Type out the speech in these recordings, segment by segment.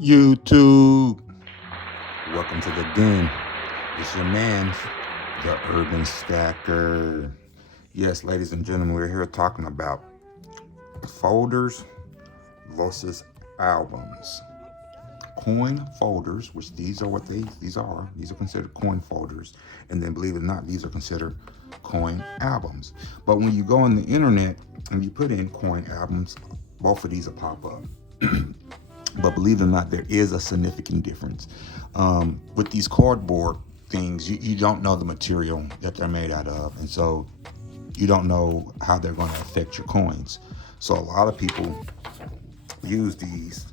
YouTube. Welcome to the den. It's your man, the Urban Stacker. Yes, ladies and gentlemen, we're here talking about folders versus albums. Coin folders, which these are what these are. These are considered coin folders, and then believe it or not, these are considered coin albums. But when you go on the internet and you put in coin albums, both of these will pop up. But believe it or not, there is a significant difference. With these cardboard things, you don't know the material that they're made out of. And so you don't know how they're going to affect your coins. So a lot of people use these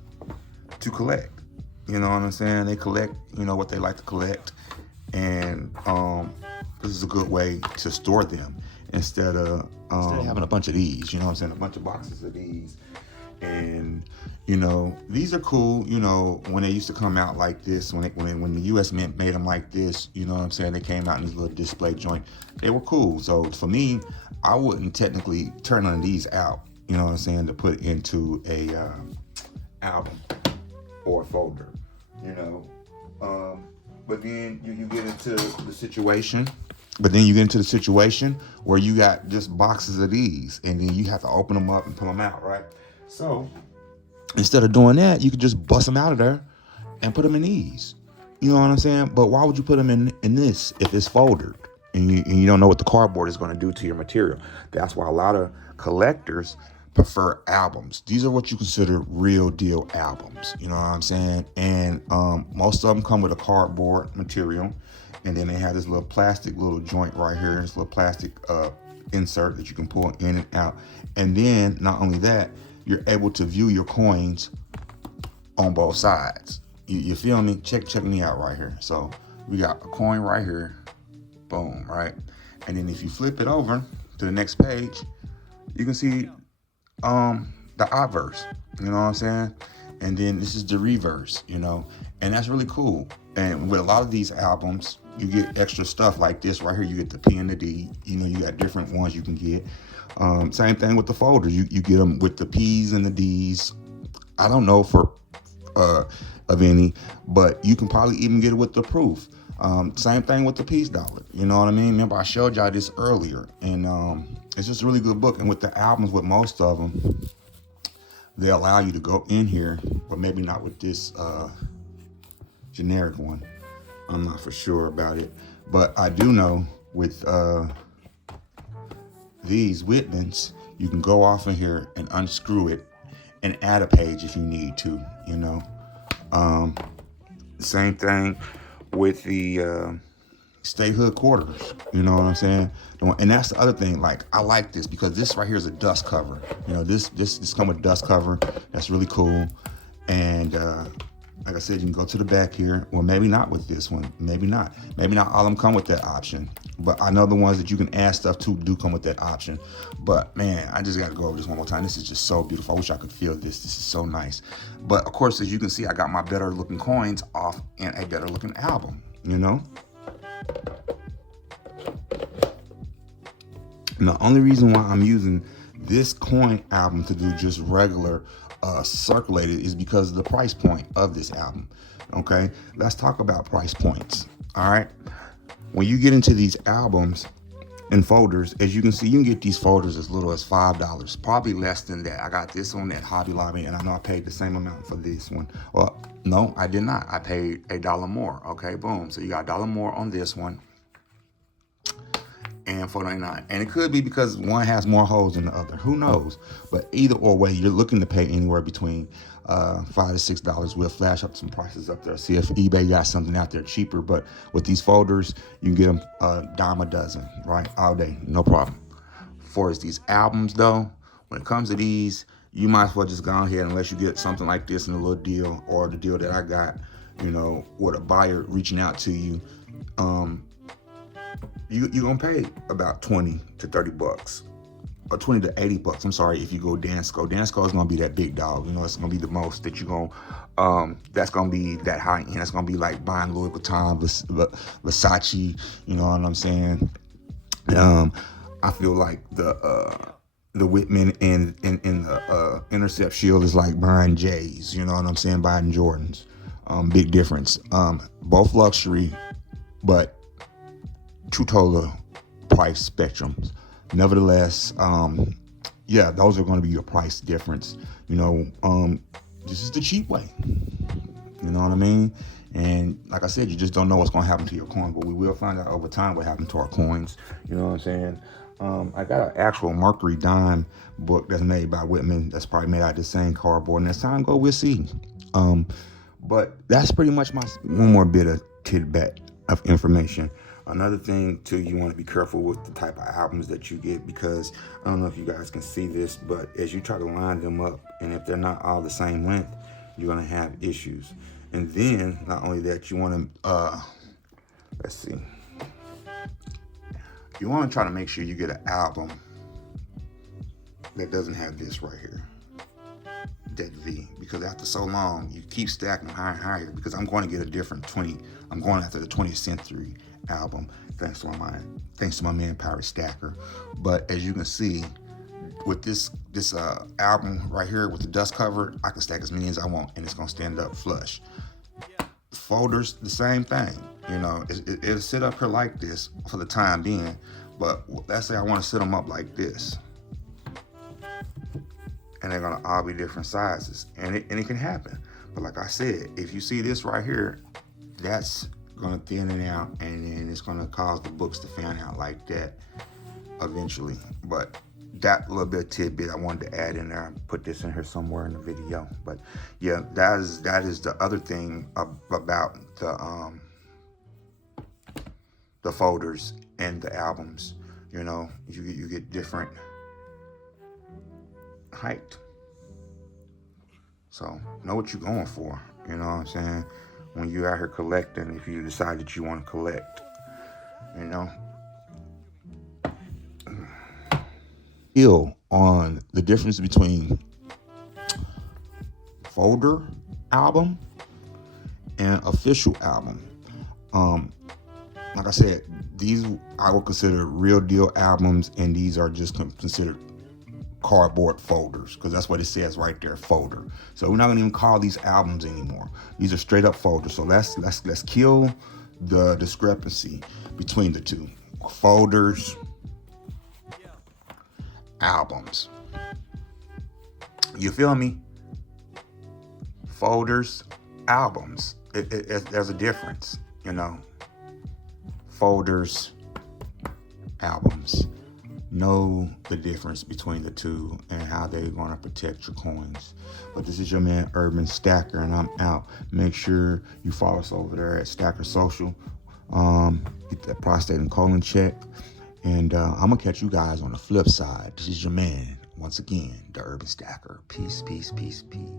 to collect. You know what I'm saying? They collect, what they like to collect. And this is a good way to store them instead of having a bunch of these, you know what I'm saying? A bunch of boxes of these. And these are cool. When they used to come out like this, when the U.S. Mint made them like this, you know what I'm saying, they came out in this little display joint. They were cool. So for me, I wouldn't technically turn on these out, you know what I'm saying, to put into a album or a folder, you know. But then you get into the situation. But then you get into the situation where you got just boxes of these, and then you have to open them up and pull them out, right? So instead of doing that, you could just bust them out of there and put them in these. You know what I'm saying? But why would you put them in this if it's folded and you don't know what the cardboard is going to do to your material? That's why a lot of collectors prefer albums. These are what you consider real deal albums. You know what I'm saying? And most of them come with a cardboard material. And then they have this little plastic little joint right here, this little plastic insert that you can pull in and out. And then not only that, you're able to view your coins on both sides. You feel me? Check me out right here. So we got a coin right here. Boom, right? And then if you flip it over to the next page, you can see the obverse. You know what I'm saying? And then this is the reverse, and that's really cool. And with a lot of these albums, you get extra stuff like this right here. You get the P and the D. You got different ones you can get. Same thing with the folders. You get them with the P's and the D's. I don't know for of any, but you can probably even get it with the proof. Same thing with the Peace Dollar. You know what I mean? Remember, I showed y'all this earlier, and it's just a really good book. And with the albums, with most of them, they allow you to go in here, but maybe not with this generic one. I'm not for sure about it, but I do know with these Whitmans, you can go off in here and unscrew it and add a page if you need to. Same thing with the Stay Hood quarters. You know what I'm saying? And that's the other thing. Like, I like this because this right here is a dust cover. This come with a dust cover. That's really cool. And like I said, you can go to the back here. Well, maybe not with this one. Maybe not. Maybe not all of them come with that option. But I know the ones that you can add stuff to do come with that option. But man, I just got to go over this one more time. This is just so beautiful. I wish I could feel this. This is so nice. But of course, as you can see, I got my better looking coins off in a better looking album. And the only reason why I'm using this coin album to do just regular circulated is because of the price point of this album. Okay, let's talk about price points. All right, when you get into these albums and folders, as you can see, you can get these folders as little as $5, probably less than that. I got this one at Hobby Lobby, and I know I paid the same amount for this one. Well, no, I did not. I paid $1 more. Okay, boom. So you got $1 more on this one. And $4.99, and it could be because one has more holes than the other. Who knows? But either or way, you're looking to pay anywhere between $5 to $6. We'll flash up some prices up there. See if eBay got something out there cheaper. But with these folders, you can get them a dime a dozen, right? All day, no problem. For these albums, though, when it comes to these, you might as well just go ahead unless you get something like this in a little deal, or the deal that I got, with a buyer reaching out to you. You're gonna pay about 20 to 30 bucks, or 20 to 80 bucks. I'm sorry, if you go Dansko. Dansko is gonna be that big dog. It's gonna be the most that you're gonna. That's gonna be that high end. That's gonna be like buying Louis Vuitton, Versace. You know what I'm saying? I feel like the Whitman and the Intercept Shield is like buying J's. You know what I'm saying? Buying Jordans. Big difference. Both luxury, but two total price spectrums. Nevertheless, yeah, those are going to be your price difference. You know, this is the cheap way. You know what I mean? And like I said, you just don't know what's going to happen to your coin, but we will find out over time what happened to our coins. You know what I'm saying? I got an actual Mercury dime book that's made by Whitman. That's probably made out of the same cardboard. And as time goes, we'll see. But that's pretty much my one more bit of tidbit of information. Another thing too, you want to be careful with the type of albums that you get, because I don't know if you guys can see this, but as you try to line them up, and if they're not all the same length, you're gonna have issues. And then not only that, you want to let's see, you want to try to make sure you get an album that doesn't have this right here, that V, because after so long you keep stacking higher and higher, because I'm going to get a different 20. I'm going after the 20th century album, thanks to my man Pirate Stacker. But as you can see, with this album right here with the dust cover, I can stack as many as I want and it's gonna stand up flush. Folders, the same thing. You know, it'll sit up here like this for the time being, but let's say I want to sit them up like this, and they're gonna all be different sizes, and it can happen. But like I said, if you see this right here, that's gonna thin it out, and then it's gonna cause the books to fan out like that eventually. But that little bit of tidbit I wanted to add in there. I put this in here somewhere in the video. But yeah, that is the other thing about the folders and the albums. You know, you get different height. So know what you're going for. You know what I'm saying? When you're out here collecting, if you decide that you want to collect, you know. On the difference between folder album and official album. Like I said, these I would consider real deal albums, and these are just considered cardboard folders, because that's what it says right there, folder. So we're not gonna even call these albums anymore. These are straight up folders. So let's kill the discrepancy between the two. Folders, albums. You feel me? Folders, albums. There's a difference, you know. Folders, albums. Know the difference between the two and how they're going to protect your coins. But this is your man Urban Stacker, and I'm out. Make sure you follow us over there at Stacker Social. Get that prostate and colon check. And I'm going to catch you guys on the flip side. This is your man, once again, the Urban Stacker. Peace, peace, peace, peace.